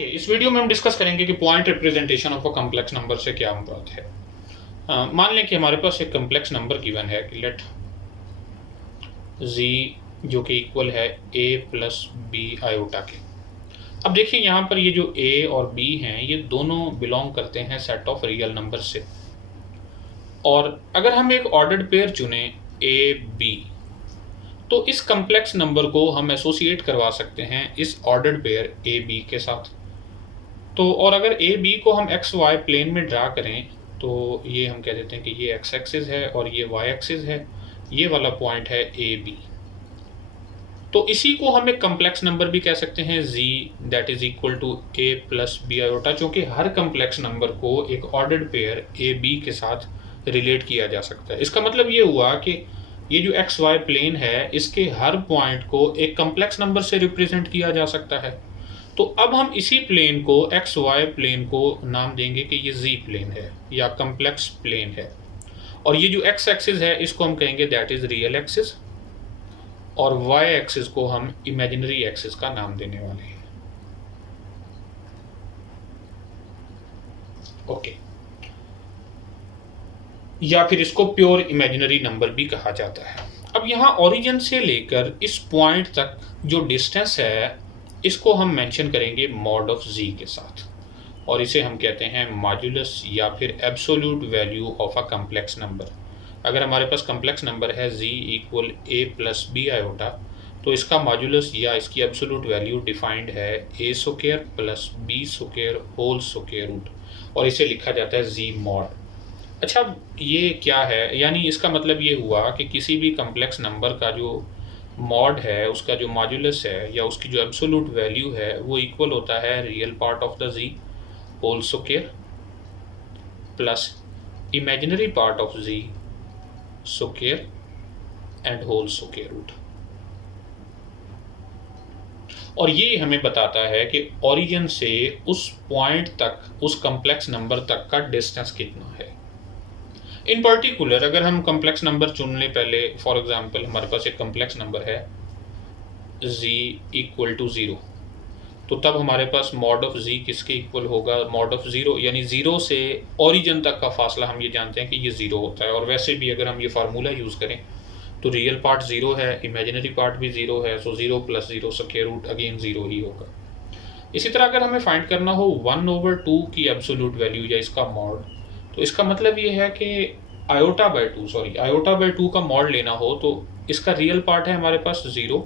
Okay, इस video में हम डिस्कस करेंगे कि point representation of a complex number से क्या मुराद है। मान लें कि हमारे पास एक कम्प्लेक्स नंबर गिवन है कि लेट जी जो कि इक्वल है a प्लस बी आयोटा के। अब देखिए यहाँ पर ये जो a और b हैं ये दोनों बिलोंग करते हैं सेट ऑफ रियल नंबर से, और अगर हम एक ऑर्डर्ड पेयर चुने a b तो इस कम्प्लेक्स नंबर को हम एसोसिएट करवा सकते हैं इस ऑर्डर्ड पेयर a b के साथ। तो और अगर ए बी को हम एक्स वाई प्लेन में ड्रा करें तो ये हम कह देते हैं कि ये एक्स एक्सिस है और ये वाई एक्सिस है, ये वाला पॉइंट है ए बी। तो इसी को हम एक कम्प्लेक्स नंबर भी कह सकते हैं z that is equal to a plus b iota, क्योंकि हर कम्प्लेक्स नंबर को एक ऑर्डर्ड पेयर ए बी के साथ रिलेट किया जा सकता है। इसका मतलब ये हुआ कि ये जो एक्स वाई प्लेन है इसके हर पॉइंट को एक कम्प्लेक्स नंबर से रिप्रेजेंट किया जा सकता है। तो अब हम इसी प्लेन को एक्स वाई प्लेन को नाम देंगे कि ये जी प्लेन है या कम्प्लेक्स प्लेन है, और ये जो एक्स एक्सिस है इसको हम कहेंगे दैट इज रियल एक्सिस, और वाई एक्सिस को हम इमेजिनरी एक्सिस का नाम देने वाले हैं। ओके, या फिर इसको प्योर इमेजिनरी नंबर भी कहा जाता है। अब यहाँ ओरिजिन से लेकर इस पॉइंट तक जो डिस्टेंस है इसको हम मेंशन करेंगे मॉड ऑफ z के साथ, और इसे हम कहते हैं मॉड्यूलस या फिर absolute value of a complex number. अगर हमारे पास कम्प्लेक्स नंबर है z equal a plus b iota तो इसका मॉड्यूलस या इसकी एब्सोल्यूट वैल्यू डिफाइंड है a square plus b square whole square root, और इसे लिखा जाता है z मॉड। अच्छा, ये क्या है? यानी इसका मतलब ये हुआ कि किसी भी कम्प्लेक्स नंबर का जो मॉड है उसका जो मॉड्यूलस है या उसकी जो एब्सोल्यूट वैल्यू है वो इक्वल होता है real part of the z whole square plus imaginary part of z square and whole square root. और ये हमें बताता है कि ओरिजिन से उस पॉइंट तक, उस कम्प्लेक्स नंबर तक का डिस्टेंस कितना है। इन पर्टिकुलर अगर हम कम्प्लेक्स नंबर चुन लें पहले, फॉर एग्जांपल हमारे पास एक कम्प्लेक्स नंबर है z इक्वल टू 0, तो तब हमारे पास मॉड ऑफ z किसके इक्वल होगा? मॉड ऑफ 0, यानी 0 से ओरिजिन तक का फासला हम ये जानते हैं कि ये 0 होता है। और वैसे भी अगर हम ये फार्मूला यूज़ करें तो रियल पार्ट 0 है, इमेजिनरी पार्ट भी 0 है, सो 0 प्लस 0 स्क्वायर रूट अगेन 0 ही होगा। इसी तरह अगर हमें फाइंड करना हो 1/2 की एब्सोल्यूट वैल्यू या इसका मॉड, तो इसका मतलब ये है कि आयोटा बाय 2 का मॉड लेना हो तो इसका रियल पार्ट है हमारे पास 0,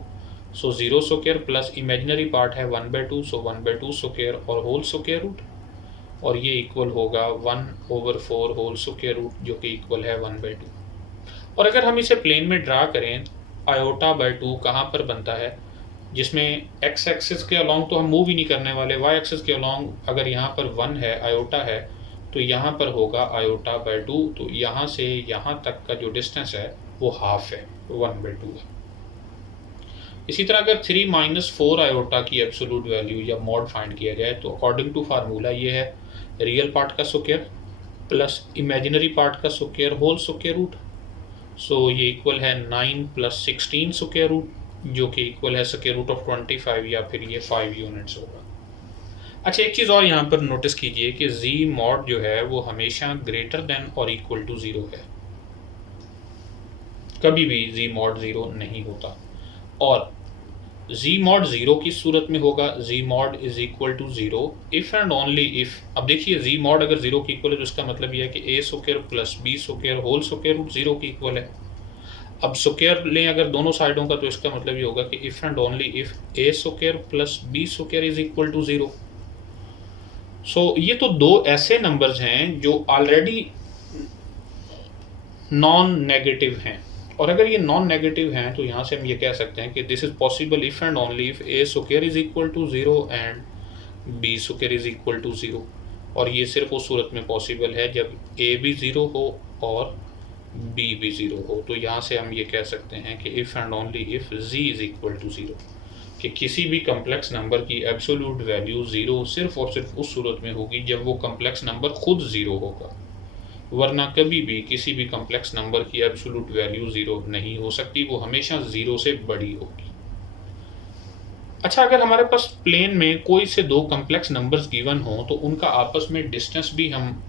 सो 0 स्क्वायर प्लस इमेजिनरी पार्ट है 1/2, सो 1/2 स्क्वायर और होल स्क्वायर रूट, और ये इक्वल होगा 1/4 होल स्क्वायर रूट जो कि इक्वल है 1/2। और अगर हम इसे प्लेन में ड्रा करें, आयोटा बाय 2 कहाँ पर बनता है? जिसमें एक्स एक्सिस के अलॉन्ग तो हम मूव ही नहीं करने वाले, वाई एक्सिस के अलॉन्ग अगर यहाँ पर 1 है, आयोटा है, तो यहाँ पर होगा आयोटा बाय 2, तो यहाँ से यहाँ तक का जो डिस्टेंस है वो हाफ है, 1/2 है। इसी तरह अगर 3 - 4 आयोटा की एब्सोल्यूट वैल्यू या मॉड फाइंड किया जाए तो अकॉर्डिंग टू फार्मूला ये है रियल पार्ट का स्क्वायर प्लस इमेजिनरी पार्ट का स्क्वायर होल स्क्वायर रूट, सो ये इक्वल है 9 + 16 स्क्वायर रूट जो कि इक्वल है स्क्वायर रूट ऑफ 25 या फिर ये 5 यूनिट्स होगा। अच्छा, एक चीज़ और यहाँ पर नोटिस कीजिए कि z मॉड जो है वो हमेशा greater than or equal to 0 है, कभी भी z मॉड 0 नहीं होता। और z मॉड 0 की सूरत में होगा z mod is equal to 0 if and only if. अब देखिए z मॉड अगर 0 की इक्वल है तो इसका मतलब यह है कि a square plus b square whole square root 0 की इक्वल है। अब स्क्वायर लें अगर दोनों साइडों का तो इसका मतलब ये होगा कि if and only if a square plus b square is equal to 0। So ये तो दो ऐसे नंबर्स हैं जो ऑलरेडी नॉन नेगेटिव हैं, और अगर ये नॉन नेगेटिव हैं तो यहाँ से हम ये कह सकते हैं कि this is possible if and only if a square is equal to 0 and b square is equal to 0, और ये सिर्फ उस सूरत में पॉसिबल है जब a भी 0 हो और b भी 0 हो। तो यहाँ से हम ये कह सकते हैं कि if and only if z is equal to 0, कि किसी भी कम्प्लेक्स नंबर की एब्सोल्यूट वैल्यू 0 सिर्फ और सिर्फ उस सूरत में होगी जब वो कम्प्लेक्स नंबर खुद 0 होगा, वरना कभी भी किसी भी कम्प्लेक्स नंबर की एब्सोल्यूट वैल्यू 0 नहीं हो सकती, वो हमेशा 0 से बड़ी होगी। अच्छा, अगर हमारे पास प्लेन में कोई से दो कम्प्लेक्स नंबर्स गिवन हो तो उनका आपस में डिस्टेंस भी हम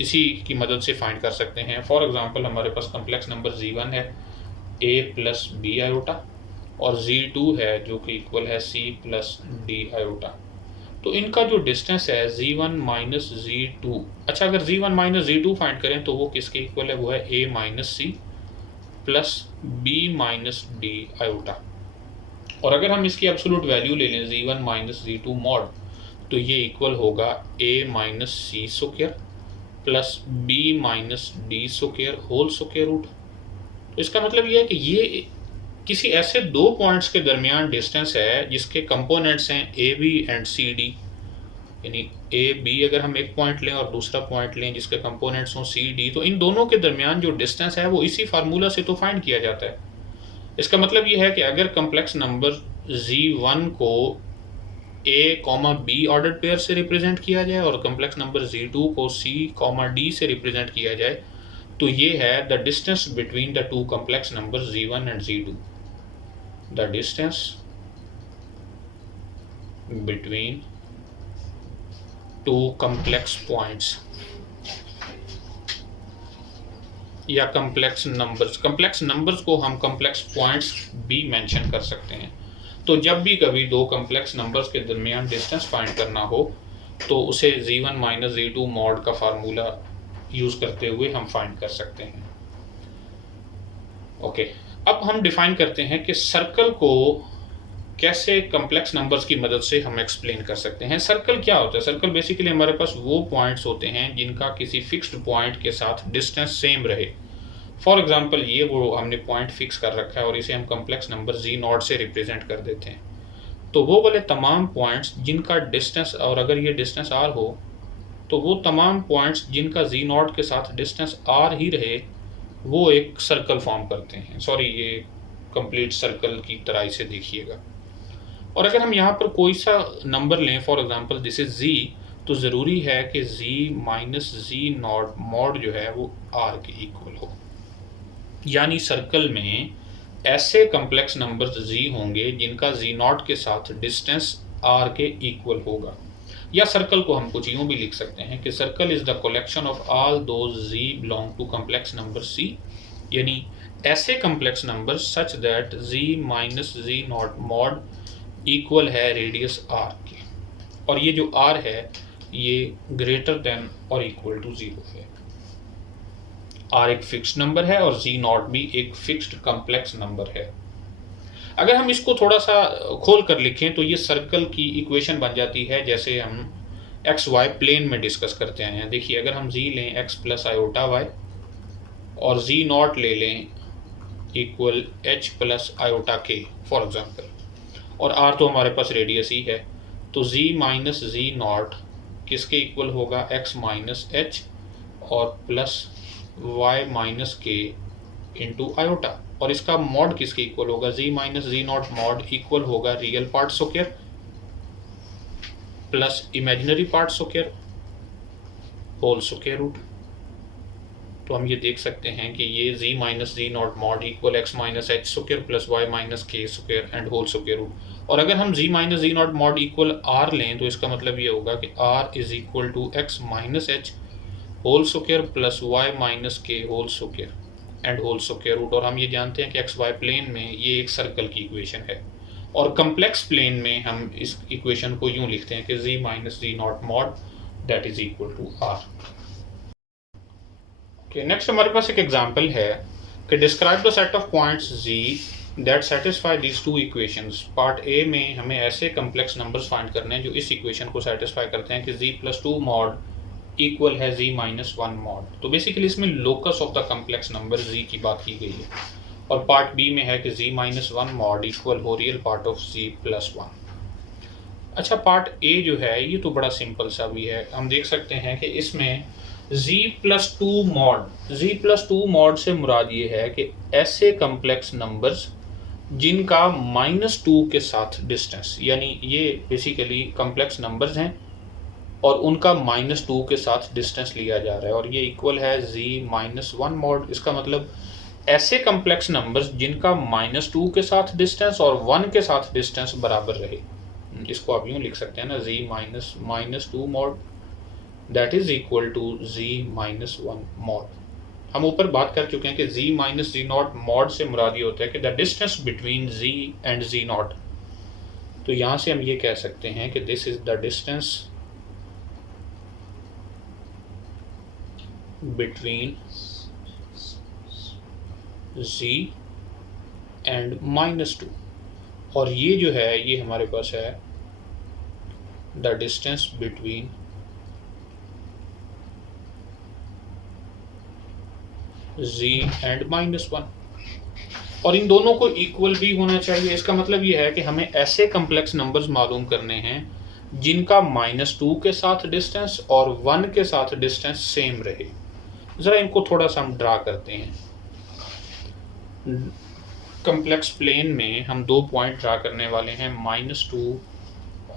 इसी की मदद से फाइंड कर सकते हैं। फॉर एग्जांपल हमारे पास कम्प्लेक्स नंबर z1 है a प्लस बी आयोटा और z2 है जो कि इक्वल है c प्लस डी आयोटा। तो इनका जो डिस्टेंस है z1 माइनस z2, अच्छा अगर z1 माइनस z2 फाइंड करें तो वो किसके इक्वल है, वो है a minus c plus b minus d iota. और अगर हम इसकी एब्सोल्यूट वैल्यू ले लें z1 माइनस z2 मॉड, तो ये इक्वल होगा a minus c square plus b minus d square whole square root. तो इसका मतलब ये है कि ये किसी ऐसे दो पॉइंट्स के दरमियान डिस्टेंस है जिसके कंपोनेंट्स हैं a b and c d, यानी ए बी अगर हम एक पॉइंट लें और दूसरा पॉइंट लें जिसके कंपोनेंट्स हों सी डी, तो इन दोनों के दरमियान जो डिस्टेंस है वो इसी फार्मूला से तो फाइंड किया जाता है। इसका मतलब ये है कि अगर कम्प्लेक्स नंबर z1 को a comma be ordered pair से रिप्रेजेंट किया जाए और कम्प्लेक्स नंबर z2 को c कॉमा डी से रिप्रेजेंट किया जाए, तो ये है the distance between the two complex number z1 and z2। The distance between two complex points या कम्प्लेक्स नंबर्स को हम कम्प्लेक्स पॉइंट्स भी मेंशन कर सकते हैं। तो जब भी कभी दो कम्प्लेक्स नंबर्स के दरमियान डिस्टेंस फाइंड करना हो तो उसे z1 माइनस z2 मॉड का फार्मूला यूज़ करते हुए हम फाइंड कर सकते हैं। ओके, अब हम डिफाइन करते हैं कि सर्कल को कैसे कम्प्लेक्स नंबर्स की मदद से हम एक्सप्लेन कर सकते हैं। सर्कल क्या होता है? सर्कल बेसिकली हमारे पास वो पॉइंट्स होते हैं जिनका किसी फिक्स्ड पॉइंट के साथ डिस्टेंस सेम रहे। फॉर एग्जांपल ये वो हमने पॉइंट फिक्स कर रखा है और इसे हम कम्प्लेक्स नंबर z नॉट से रिप्रेजेंट कर देते हैं। तो वो वाले तमाम पॉइंट्स जिनका डिस्टेंस, और अगर ये डिस्टेंस r हो तो वो तमाम पॉइंट्स जिनका z नॉट के साथ डिस्टेंस r ही रहे, वो एक सर्कल फॉर्म करते हैं। सॉरी, ये कंप्लीट सर्कल की तरह इसे देखिएगा। और अगर हम यहाँ पर कोई सा नंबर लें, for example this is z, तो ज़रूरी है कि z minus z naught mod जो है वो r के इक्वल हो। यानी सर्कल में ऐसे कम्प्लेक्स नंबर्स z होंगे जिनका z नॉट के साथ डिस्टेंस r के इक्वल होगा। या सर्कल को हम कुछ यूँ भी लिख सकते हैं कि circle is the collection of all those z belong to complex number c, यानी ऐसे complex number such that z minus z naught mod equal है रेडियस r के, और ये जो r है ये greater than or equal to 0 है। r एक फिक्स्ड नंबर है और z नॉट भी एक फिक्स्ड कम्प्लेक्स नंबर है। अगर हम इसको थोड़ा सा खोल कर लिखें तो ये सर्कल की इक्वेशन बन जाती है जैसे हम एक्स वाई प्लेन में डिस्कस करते हैं। देखिए, अगर हम z लें x प्लस आयोटा वाई और z नॉट ले लें equal h plus iota k for example, और r तो हमारे पास रेडियस ही है, तो z माइनस जी नॉट किसके इक्वल होगा, x माइनस h और plus y minus k into iota, और इसका मॉड किसके इक्वल होगा, z minus z naught mod equal होगा real part square plus imaginary part square whole square root. तो हम ये देख सकते हैं कि ये z minus z naught mod equal x minus h square plus y minus k square and whole square root. और अगर हम z minus z naught mod equal r लें तो इसका मतलब ये होगा कि r is equal to x minus h whole square plus y minus k whole square and whole square root. और हम ये जानते हैं कि एक्स वाई प्लेन में ये एक सर्कल की इक्वेशन है, और कम्प्लेक्स प्लेन में हम इस इक्वेशन को यूँ लिखते हैं कि z minus z naught mod that is equal to r। Next हमारे पास एक एग्जांपल है कि describe the set of points z that satisfy these two equations. Part A में हमें ऐसे कम्प्लेक्स नंबर्स फाइंड करने हैं जो इस इक्वेशन को सेटिस्फाई करते हैं कि z plus two mod equal है z माइनस वन मॉड। तो बेसिकली इसमें locus of the complex number z की बात की गई है, और पार्ट बी में है कि z minus one mod equal हो real part of z plus one. अच्छा, पार्ट ए जो है ये तो बड़ा सिंपल सा भी है। हम देख सकते हैं कि इसमें z प्लस टू मॉड से मुराद ये है कि ऐसे कम्प्लेक्स नंबर्स जिनका माइनस टू के साथ डिस्टेंस, यानी ये बेसिकली कम्प्लेक्स नंबर्स हैं और उनका माइनस टू के साथ डिस्टेंस लिया जा रहा है, और ये इक्वल है z माइनस वन मॉड। इसका मतलब ऐसे कम्प्लेक्स नंबर्स जिनका माइनस टू के साथ डिस्टेंस और वन के साथ डिस्टेंस बराबर रहे। इसको आप यूँ लिख सकते हैं ना, z minus minus two mod that is equal to z minus one mod. हम ऊपर बात कर चुके हैं कि z minus z naught mod से मुराद ये होता है कि the distance between z and z naught. तो यहाँ से हम ये कह सकते हैं कि this is the distance between z and minus two, और ये जो है ये हमारे पास है the distance between z and minus one, और इन दोनों को इक्वल भी होना चाहिए। इसका मतलब ये है कि हमें ऐसे कम्प्लेक्स नंबर्स मालूम करने हैं जिनका -2 के साथ डिस्टेंस और 1 के साथ डिस्टेंस सेम रहे। ज़रा इनको थोड़ा सा हम ड्रा करते हैं। कम्प्लेक्स प्लेन में हम 2 पॉइंट ड्रा करने वाले हैं, -2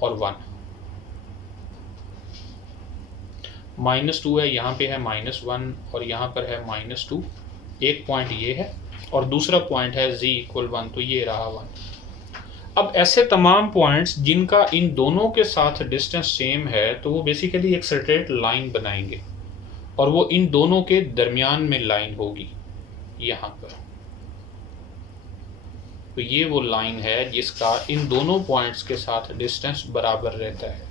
और 1। -2 है, यहाँ पे है -1 और यहाँ पर है -2। एक पॉइंट ये है और दूसरा पॉइंट है z इक्वल 1, तो ये रहा 1। अब ऐसे तमाम पॉइंट्स जिनका इन दोनों के साथ डिस्टेंस सेम है तो वो बेसिकली एक स्ट्रेट लाइन बनाएंगे और वो इन दोनों के दरमियान में लाइन होगी यहाँ पर। तो ये वो लाइन है जिसका इन दोनों पॉइंट्स के साथ डिस्टेंस बराबर रहता है,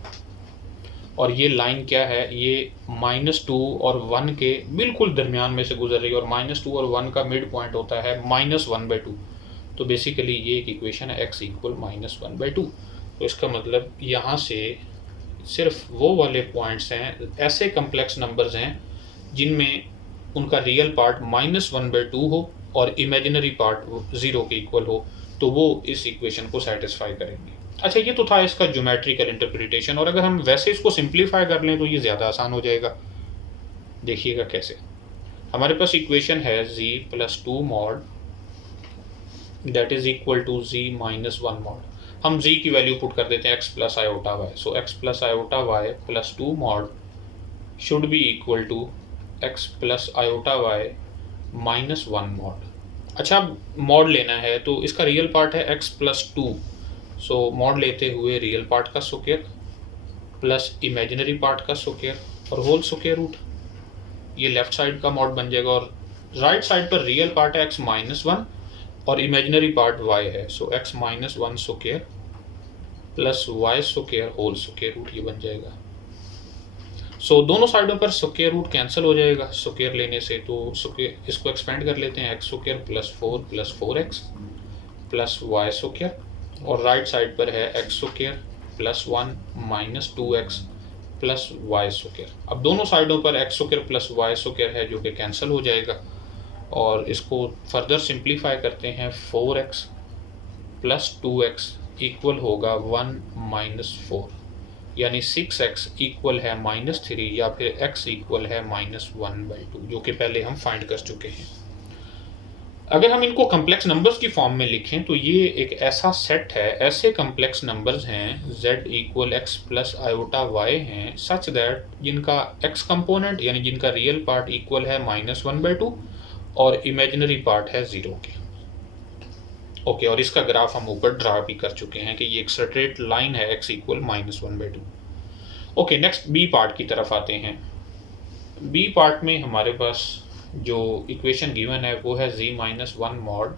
और ये लाइन क्या है, ये -2 और 1 के बिल्कुल दरमियान में से गुजर रही है, और -2 और 1 का मिड पॉइंट होता है -1/2। तो बेसिकली ये एक इक्वेशन है x इक्वल -1/2। तो इसका मतलब यहाँ से सिर्फ वो वाले पॉइंट्स हैं, ऐसे कम्प्लेक्स नंबर्स हैं जिनमें उनका रियल पार्ट -1/2 हो और इमेजिनरी पार्ट 0 के इक्वल हो, तो वो इस इक्वेशन को सेटिस्फाई करेंगे। अच्छा, ये तो था इसका ज्योमेट्रिकल इंटरप्रिटेशन, और अगर हम वैसे इसको सिंप्लीफाई कर लें तो ये ज़्यादा आसान हो जाएगा। देखिएगा कैसे। हमारे पास इक्वेशन है z + 2 mod that is equal to z - 1 mod. हम z की वैल्यू पुट कर देते हैं x + i/y। So x + i/y + 2 mod should be equal to x + i/y - 1 mod. अच्छा, मॉड लेना है तो इसका रियल पार्ट है x + 2। सो मॉड लेते हुए रियल पार्ट का स्क्वायर प्लस इमेजिनरी पार्ट का स्क्वायर और होल स्क्वायर रूट, ये लेफ्ट साइड का मॉड बन जाएगा। और राइट साइड पर रियल पार्ट है x - 1 और इमेजिनरी पार्ट y है। So x - 1 square plus y square whole square root, ये बन जाएगा। सो दोनों साइडों पर स्क्वायर रूट कैंसिल हो जाएगा स्क्वायर लेने से, तो स्क्वायर इसको एक्सपेंड कर लेते हैं, x square plus 4 plus 4x plus y square, और राइट साइड पर है x square plus 1 minus 2x plus y square. अब दोनों साइडों पर x square plus y square है जो कि कैंसिल हो जाएगा, और इसको फर्दर सिंप्लीफाई करते हैं। 4x प्लस 2x इक्वल होगा 1 माइनस 4, यानी 6x इक्वल है -3, या फिर x इक्वल है -1/2, जो कि पहले हम फाइंड कर चुके हैं। अगर हम इनको कम्प्लेक्स नंबर्स की फॉर्म में लिखें तो ये एक ऐसा सेट है, ऐसे कम्प्लेक्स नंबर्स हैं z इक्वल x + i/y हैं सच दैट जिनका x कंपोनेंट यानी जिनका रियल पार्ट इक्वल है -1/2 और इमेजिनरी पार्ट है 0 के। ओके, और इसका ग्राफ हम ऊपर ड्रा भी कर चुके हैं कि ये एक स्ट्रेट लाइन है x equal -1/2। Okay, next B part की तरफ आते हैं। बी पार्ट में हमारे पास जो इक्वेशन गिवन है वो है z - 1 mod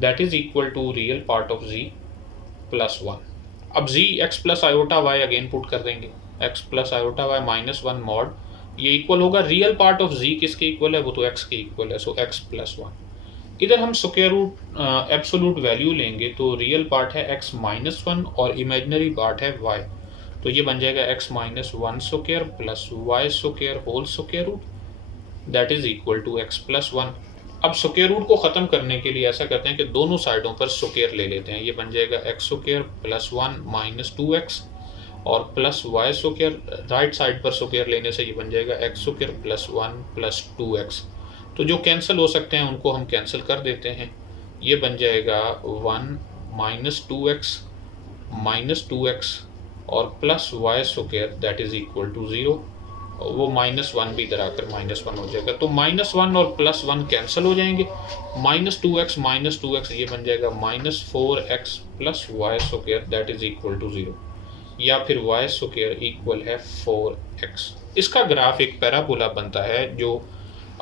that is equal to real part of z + 1। अब z x + i/y again put कर देंगे, x + i/y - 1 मॉड, ये इक्वल होगा रियल पार्ट ऑफ z किसके इक्वल है, वो तो x के इक्वल है, सो x + 1। इधर हम स्क्वायर रूट एब्सोल्यूट वैल्यू लेंगे तो रियल पार्ट है x - 1 और इमेजिनरी पार्ट है y, तो ये बन जाएगा x - 1 square plus y square whole square root that is equal to x + 1। अब स्क्वायर रूट को ख़त्म करने के लिए ऐसा करते हैं कि दोनों साइडों पर स्क्वायर ले लेते हैं, ये बन जाएगा x square plus 1 minus 2x और plus y square, right side पर स्क्वायर लेने से ये बन जाएगा x square plus 1 plus 2x। तो जो कैंसिल हो सकते हैं उनको हम कैंसिल कर देते हैं, ये बन जाएगा 1 माइनस 2x और plus y square that is equal to 0, वो -1 भी इधर आकर -1 हो जाएगा, तो -1 और +1 कैंसिल हो जाएंगे। -2x ये बन जाएगा -4x plus y square that is equal to 0। या फिर वाई स्क्वायर इक्वल है 4x। इसका ग्राफ एक पैराबोला बनता है जो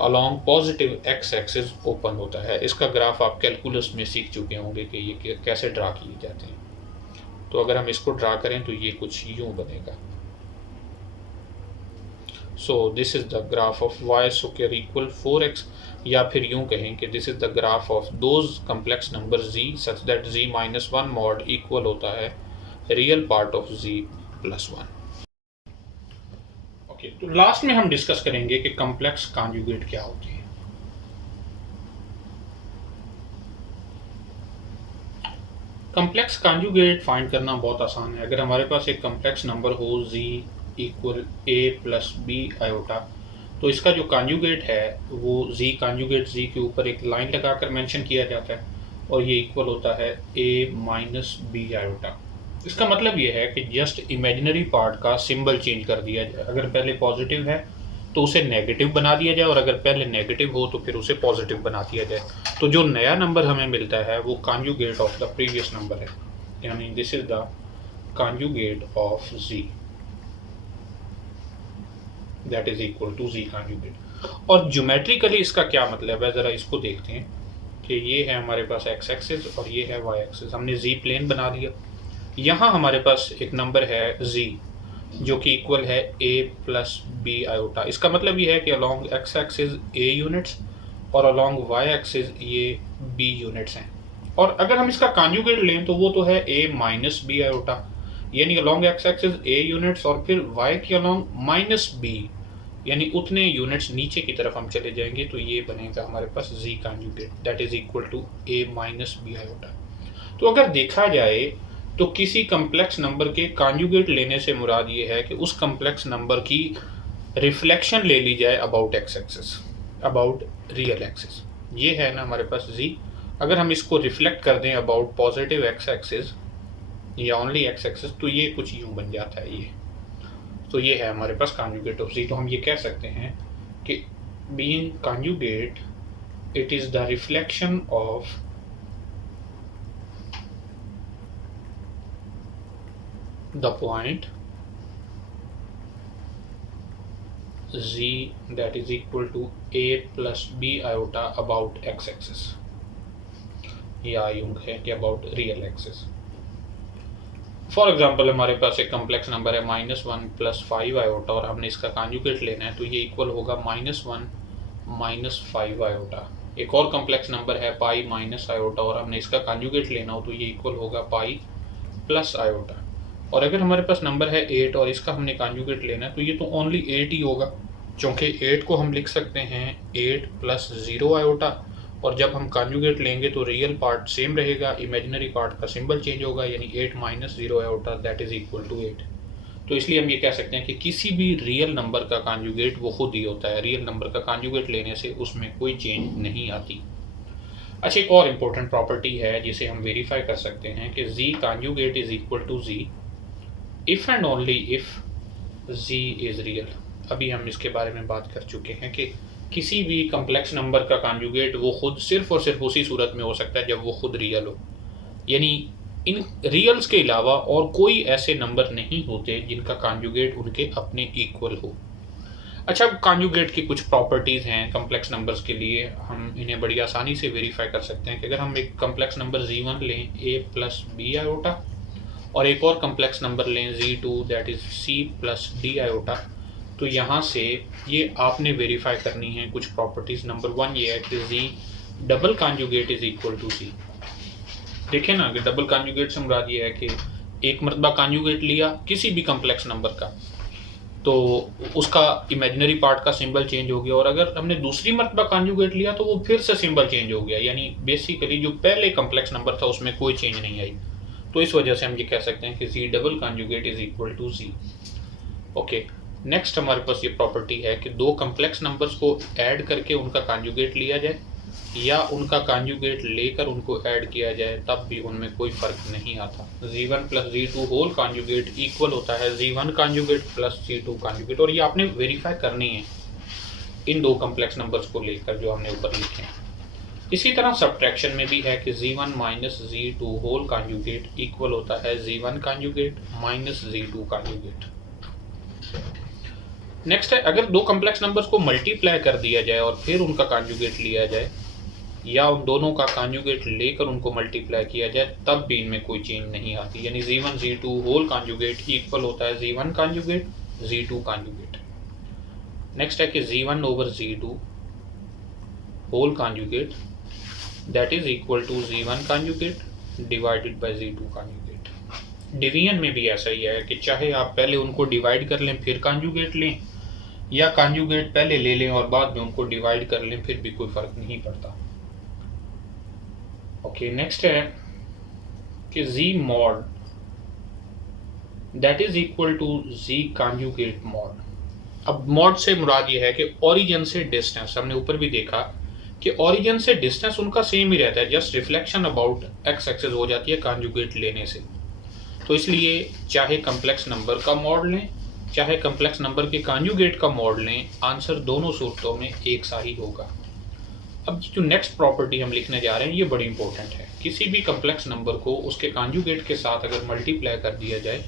along positive x axis open होता है। इसका ग्राफ आप कैलकुलस में सीख चुके होंगे कि ये कैसे ड्रा किए जाते हैं। तो अगर हम इसको ड्रा करें तो ये कुछ यूं बनेगा। So this is the graph of y square equal 4x, या फिर यूं कहें कि this is the graph of those complex number z such that z minus 1 mod equal होता है real part of z plus 1। Okay, तो last में हम डिस्कस करेंगे कि कम्प्लेक्स कॉन्जुगेट क्या होती है। कम्प्लेक्स कॉन्जुगेट फाइंड करना बहुत आसान है। अगर हमारे पास एक कम्प्लेक्स नंबर हो z equal a plus b iota, तो इसका जो कॉन्जुगेट है वो z कॉन्जुगेट z के ऊपर एक लाइन लगाकर मेंशन किया जाता है और ये इक्वल होता है a माइनस बी आयोटा। इसका मतलब ये है कि जस्ट इमेजिनरी पार्ट का सिंबल चेंज कर दिया जाए। अगर पहले पॉजिटिव है तो उसे नेगेटिव बना दिया जाए, और अगर पहले नेगेटिव हो तो फिर उसे पॉजिटिव बना दिया जाए। तो जो नया नंबर हमें मिलता है वो conjugate of the previous number है, यानी this is the conjugate of z that is equal to z conjugate. और ज्योमेट्रिकली इसका क्या मतलब है, ज़रा इसको देखते हैं कि ये है हमारे पास x एक्सिस और ये है y एक्सिस। हमने z प्लेन बना लिया। यहाँ हमारे पास एक नंबर है z जो कि इक्वल है a प्लस बी आयोटा। इसका मतलब ये है कि along x axis a units और अलॉन्ग y एक्सिस ये b यूनिट्स हैं। और अगर हम इसका कॉन्जुगेट लें तो वो तो है a माइनस बी आयोटा, यानी along x axis a units और फिर y के अलॉन्ग माइनस b, यानी उतने यूनिट्स नीचे की तरफ हम चले जाएंगे तो ये बनेगा हमारे पास z conjugate that is equal to a minus b iota. तो अगर देखा जाए तो किसी कम्प्लेक्स नंबर के कॉन्जुगेट लेने से मुराद ये है कि उस कम्प्लेक्स नंबर की रिफ्लेक्शन ले ली जाए about x axis, about real axis. ये है ना हमारे पास z, अगर हम इसको रिफ्लेक्ट कर दें अबाउट पॉजिटिव x एक्सिस या ओनली x एक्सिस तो ये कुछ यूं बन जाता है ये। तो ये है हमारे पास कॉन्जुगेट ऑफ z। तो हम ये कह सकते हैं कि being conjugate it is the reflection of the point z that is equal to a plus b iota about x axis, या यूं है कि about real axis। For example हमारे पास एक कम्प्लेक्स नंबर है -1 + 5 आयोटा और हमने इसका कॉन्जुगेट लेना है तो ये इक्वल होगा -1 - 5 आयोटा। एक और कम्प्लेक्स नंबर है पाई माइनस आयोटा और हमने इसका कॉन्जुगेट लेना हो तो ये इक्वल होगा पाई प्लस आयोटा। और अगर हमारे पास नंबर है 8 और इसका हमने कॉन्जुगेट लेना है तो ये तो ओनली 8 ही होगा, क्योंकि 8 को हम लिख सकते हैं 8 + 0 आयोटा, और जब हम कॉन्जुगेट लेंगे तो रियल पार्ट सेम रहेगा, इमेजिनरी पार्ट का सिंबल चेंज होगा, यानी 8 - 0 iota that is equal to 8। तो इसलिए हम ये कह सकते हैं कि किसी भी रियल नंबर का कॉन्जुगेट वो खुद ही होता है। रियल नंबर का कॉन्जुगेट लेने से उसमें कोई चेंज नहीं आती। अच्छा, एक और इम्पोर्टेंट प्रॉपर्टी है जिसे हम वेरीफाई कर सकते हैं कि z conjugate is equal to z if and only if z is real. अभी हम इसके बारे में बात कर चुके हैं कि किसी भी कम्प्लेक्स नंबर का कॉन्जुगेट वो खुद सिर्फ और सिर्फ उसी सूरत में हो सकता है जब वो खुद रियल हो, यानी इन रियल्स के अलावा और कोई ऐसे नंबर नहीं होते जिनका कॉन्जुगेट उनके अपने इक्वल हो। अच्छा, अब कॉन्जुगेट की कुछ प्रॉपर्टीज़ हैं कम्प्लेक्स नंबर्स के लिए, हम इन्हें बड़ी आसानी से वेरीफाई कर सकते हैं कि अगर हम एक कम्प्लेक्स नंबर z1 लें a प्लस बी आयोटा और एक और कम्प्लेक्स नंबर लें z2 that is c plus D iota, तो यहाँ से ये आपने वेरीफाई करनी है कुछ प्रॉपर्टीज़। नंबर 1 ये है कि z double conjugate is equal to c। देखें ना कि डबल कॉन्जुगेट से मुराद ये है कि एक मरतबा कॉन्जुगेट लिया किसी भी कम्प्लेक्स नंबर का तो उसका इमेजिनरी पार्ट का सिंबल चेंज हो गया, और अगर हमने दूसरी मरतबा कॉन्जुगेट लिया तो वो फिर से सिंबल चेंज हो गया, यानी बेसिकली जो पहले कम्प्लेक्स नंबर था उसमें कोई चेंज नहीं आई। तो इस वजह से हम ये कह सकते हैं कि z double conjugate is equal to z। Okay, next हमारे पास ये प्रॉपर्टी है कि दो कम्प्लेक्स नंबर्स को ऐड करके उनका कॉन्जुगेट लिया जाए या उनका कॉन्जुगेट लेकर उनको ऐड किया जाए तब भी उनमें कोई फ़र्क नहीं आता। z1 + z2 whole conjugate equal होता है z1 conjugate plus z2 conjugate, और ये आपने वेरीफाई करनी है इन दो कम्प्लेक्स नंबर्स को लेकर जो हमने ऊपर लिखे हैं। इसी तरह सब्ट्रैक्शन में भी है कि z1 minus z2 whole conjugate equal होता है z1 conjugate minus z2 conjugate. Next है, अगर दो कॉम्प्लेक्स नंबर्स को मल्टीप्लाई कर दिया जाए और फिर उनका कॉन्जुगेट लिया जाए, या उन दोनों का कॉन्जुगेट लेकर उनको मल्टीप्लाई किया जाए, तब भी इनमें कोई चेंज नहीं आती, यानी z1 z2 whole conjugate equal होता है z1 conjugate z2 conjugate. Next है कि z1 over z2 whole conjugate that is equal to z1 conjugate divided by z2 conjugate. Division में भी ऐसा ही है कि चाहे आप पहले उनको डिवाइड कर लें फिर कॉन्जुगेट लें, या कॉन्जुगेट पहले ले लें और बाद में उनको डिवाइड कर लें, फिर भी कोई फर्क नहीं पड़ता। ओके, नेक्स्ट है कि z mod that is equal to z conjugate mod. अब मॉड से मुराद ये है कि ओरिजिन से डिस्टेंस, हमने ऊपर भी देखा कि ओरिजिन से डिस्टेंस उनका सेम ही रहता है, just reflection about x axis हो जाती है कॉन्जुगेट लेने से। तो इसलिए चाहे कम्प्लेक्स नंबर का मॉड लें चाहे कम्प्लेक्स नंबर के कॉन्जुगेट का मॉड लें, आंसर दोनों सूरतों में एक सा ही होगा। अब जो नेक्स्ट प्रॉपर्टी हम लिखने जा रहे हैं ये बड़ी इंपॉर्टेंट है। किसी भी कम्प्लेक्स नंबर को उसके कॉन्जुगेट के साथ अगर मल्टीप्लाई कर दिया जाए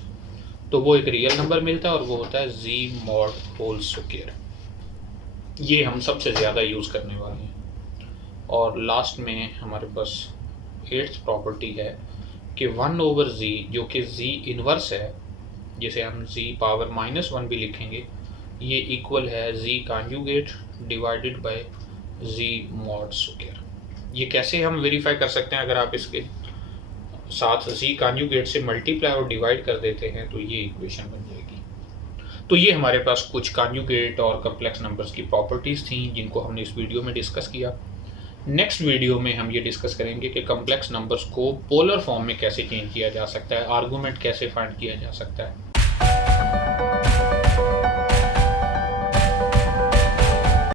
तो वो एक रियल नंबर मिलता है और वो होता है z मॉड होल स्क्वायर। ये हम सबसे ज़्यादा यूज़ करने वाले हैं। और लास्ट में हमारे पास 8th प्रॉपर्टी है कि 1 ओवर z जो कि z इनवर्स है, जिसे हम z पावर -1 भी लिखेंगे, ये इक्वल है z conjugate divided bye z mod square. ये कैसे हम वेरीफाई कर सकते हैं? अगर आप इसके साथ z कॉन्जुगेट से मल्टीप्लाई और डिवाइड कर देते हैं तो ये इक्वेशन बन जाएगी। तो ये हमारे पास कुछ कॉन्जुगेट और कम्प्लेक्स नंबर्स की प्रॉपर्टीज़ थी जिनको हमने इस वीडियो में डिस्कस किया। नेक्स्ट वीडियो में हम ये डिस्कस करेंगे कि कम्प्लेक्स नंबर्स को पोलर फॉर्म में कैसे चेंज किया जा सकता है, आर्गूमेंट कैसे फाइंड किया जा सकता है।